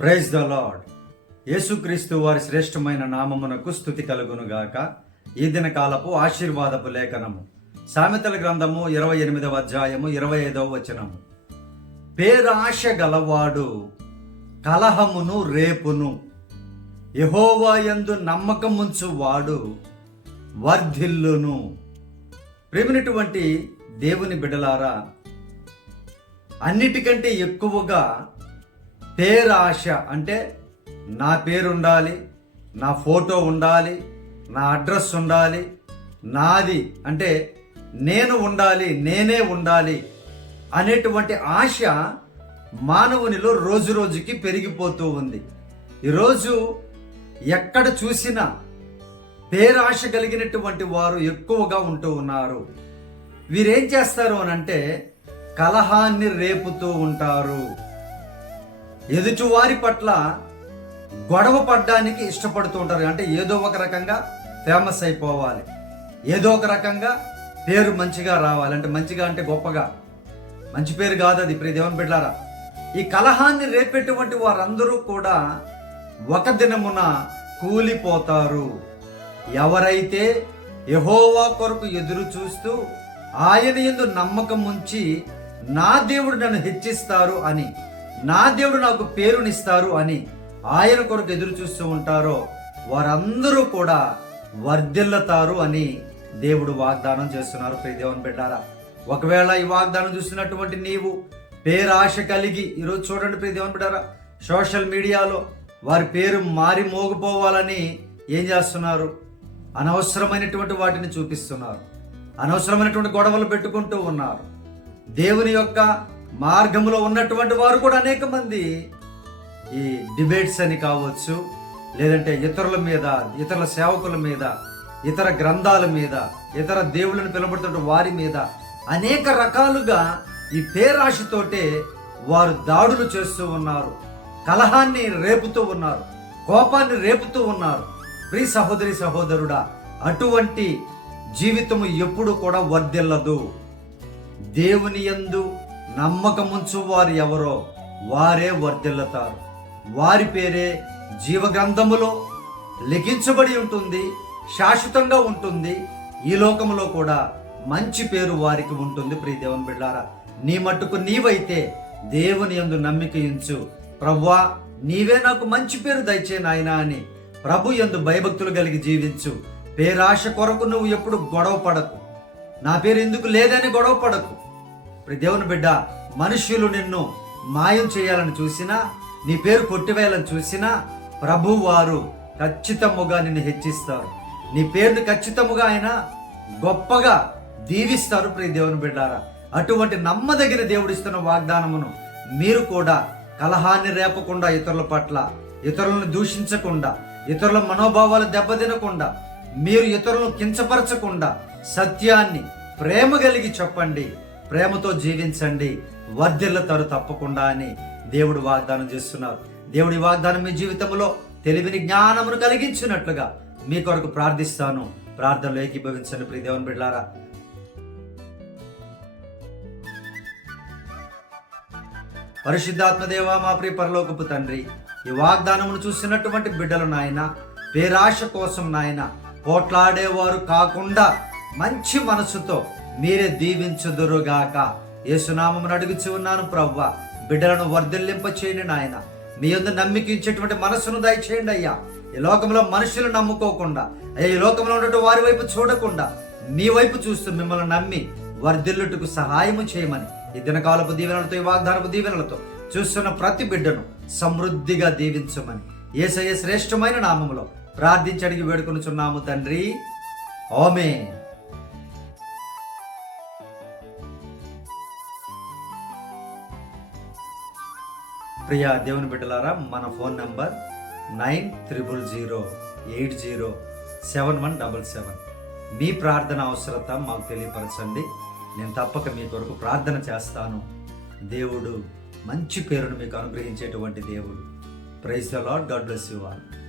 Praise the lord యేసుక్రీస్తు వారి శ్రేష్టమైన నామమునకు స్థుతి కలుగునుగాక. ఈ దిన కాలపు ఆశీర్వాదపు లేఖనము. సామెతల గ్రంథము ఇరవై ఎనిమిదవ అధ్యాయము ఇరవై ఐదవ వచనము. పేరాశ గలవాడు కలహమును రేపును. యహోవాయందు నమ్మకముంచు వాడు వర్ధిల్లును. ప్రేమినటువంటి దేవుని బిడలారా అన్నిటికంటే ఎక్కువగా పేరాశ అంటే నా పేరు ఉండాలి నా ఫోటో ఉండాలి నా అడ్రస్ ఉండాలి నాది అంటే నేను ఉండాలి నేనే ఉండాలి అనేటువంటి ఆశ మానవునిలో రోజు రోజుకి పెరిగిపోతూ ఉంది. ఈరోజు ఎక్కడ చూసినా పేరాశ కలిగినటువంటి వారు ఎక్కువగా ఉంటూ ఉన్నారు. వీరేం చేస్తారు అని అంటే కలహాన్ని రేపుతూ ఉంటారు. ఎదుటివారి పట్ల గొడవ పడ్డానికి ఇష్టపడుతూ ఉంటారు. అంటే ఏదో ఒక రకంగా ఫేమస్ అయిపోవాలి. ఏదో ఒక రకంగా పేరు మంచిగా రావాలి. అంటే మంచిగా అంటే గొప్పగా. మంచి పేరు కాదు అది ప్రియ బిడ్డారా. ఈ కలహాన్ని రేపేటువంటి వారందరూ కూడా ఒక దినమున కూలిపోతారు. ఎవరైతే యహోవా కొరకు ఎదురు చూస్తూ ఆయన ఎందు నమ్మకం ఉంచి నా దేవుడు నన్ను హెచ్చిస్తారు అని నా దేవుడు నాకు పేరునిస్తారు అని ఆయన కొరకు ఎదురు చూస్తూ ఉంటారో వారందరూ కూడా వర్ధిల్లుతారు అని దేవుడు వాగ్దానం చేస్తున్నారు. ప్రియదేవన్ బిడ్డారా ఒకవేళ ఈ వాగ్దానం చూస్తున్నటువంటి నీవు పేరాశ కలిగి ఈరోజు చూడండి ప్రియదేవన్ బిడ్డారా సోషల్ మీడియాలో వారి పేరు మారి మోగిపోవాలని ఏం చేస్తున్నారు? అనవసరమైనటువంటి వాటిని చూపిస్తున్నారు. అనవసరమైనటువంటి గొడవలు పెట్టుకుంటూ ఉన్నారు. దేవుని యొక్క మార్గంలో ఉన్నటువంటి వారు కూడా అనేక మంది. ఈ డిబేట్స్ అని కావచ్చు లేదంటే ఇతరుల మీద ఇతరుల సేవకుల మీద ఇతర గ్రంథాల మీద ఇతర దేవుళ్ళని పిలువబడుతున్న వారి మీద అనేక రకాలుగా ఈ పేరాశితోటే వారు దాడులు చేస్తూ ఉన్నారు కలహాన్ని రేపుతూ ఉన్నారు కోపాన్ని రేపుతూ ఉన్నారు. ప్రి సహోదరి సహోదరుడా అటువంటి జీవితము ఎప్పుడు కూడా వర్ధిల్లదు. దేవుని యందు నమ్మకముంచు వారు ఎవరో వారే వర్ధిల్లుతారు. వారి పేరే జీవగ్రంథములో లిఖించబడి ఉంటుంది శాశ్వతంగా ఉంటుంది. ఈ లోకములో కూడా మంచి పేరు వారికి ఉంటుంది. ప్రియ దేవుని బిడ్డారా నీ మట్టుకు నీవైతే దేవుని యందు నమ్మిక ఇంచు ప్రవ్వా నీవే నాకు మంచి పేరు దయచే నాయనా అని ప్రభు ఎందు భయభక్తులు కలిగి జీవించు. పేరాశ కొరకు నువ్వు ఎప్పుడు గొడవ పడకు. నా పేరు ఎందుకు లేదని గొడవ పడకు. ఇప్పుడు దేవుని బిడ్డ మనుష్యులు నిన్ను మాయం చేయాలని చూసినా నీ పేరు కొట్టివేయాలని చూసినా ప్రభు వారు ఖచ్చితముగా నిన్ను హెచ్చిస్తారు. నీ పేరుని ఖచ్చితముగా ఆయన గొప్పగా దీవిస్తారు ప్రియ దేవుని బిడ్డారా. అటువంటి నమ్మదగిన దేవుడిస్తున్న వాగ్దానమును మీరు కూడా కలహాన్ని రేపకుండా ఇతరుల పట్ల ఇతరులను దూషించకుండా ఇతరుల మనోభావాలు దెబ్బతినకుండా మీరు ఇతరులను కించపరచకుండా సత్యాన్ని ప్రేమ కలిగి చెప్పండి. ప్రేమతో జీవించండి. వర్ధిల్లుతారు తప్పకుండా అని దేవుడు వాగ్దానం చేస్తున్నారు. దేవుడి వాగ్దానం మీ జీవితంలో తెలివిని జ్ఞానమును కలిగించినట్లుగా మీ కొరకు ప్రార్థిస్తాను. ప్రార్థనలో ఏకీభవించండి ప్రియ దేవుని బిడ్డారా పరిశుద్ధాత్మదేవ మా ప్రియ పరలోకపు తండ్రి ఈ వాగ్దానమును చూసినటువంటి బిడ్డలు నాయన పేరాశ కోసం నాయన పోట్లాడేవారు కాకుండా మంచి మనసుతో మీరే దీవించుదురుగాక. యేసునామం అడుగుచు ఉన్నాను ప్రవ్వ. బిడ్డలను వర్ధిల్లింప చేయండి నాయన. మీ యొద్ద నమ్మికించేటువంటి మనసును దయచేయండి అయ్యా. ఈ లోకంలో మనుషులు నమ్ముకోకుండా అయ్యా ఈ లోకంలో ఉన్నటువంటి వారి వైపు చూడకుండా మీ వైపు చూస్తూ మిమ్మల్ని నమ్మి వర్ధిల్లుటకు సహాయము చేయమని ఈ దినకాలపు దీవెనలతో ఈ వాగ్దానపు దీవెనలతో చూస్తున్న ప్రతి బిడ్డను సమృద్ధిగా దీవించమని ఏసయ్య శ్రేష్టమైన నామములో ప్రార్థించడికి వేడుకొనుచున్నాము తండ్రి. ఓమే ప్రియా దేవుని బిడ్డలారా మన phone number nine triple zero eight zero seven one double seven. మీ ప్రార్థన అవసరత మాకు తెలియపరచండి. నేను తప్పక మీ కొరకు ప్రార్థన చేస్తాను. దేవుడు మంచి పేరును మీకు అనుగ్రహించేటువంటి దేవుడు. Praise the lord god bless you all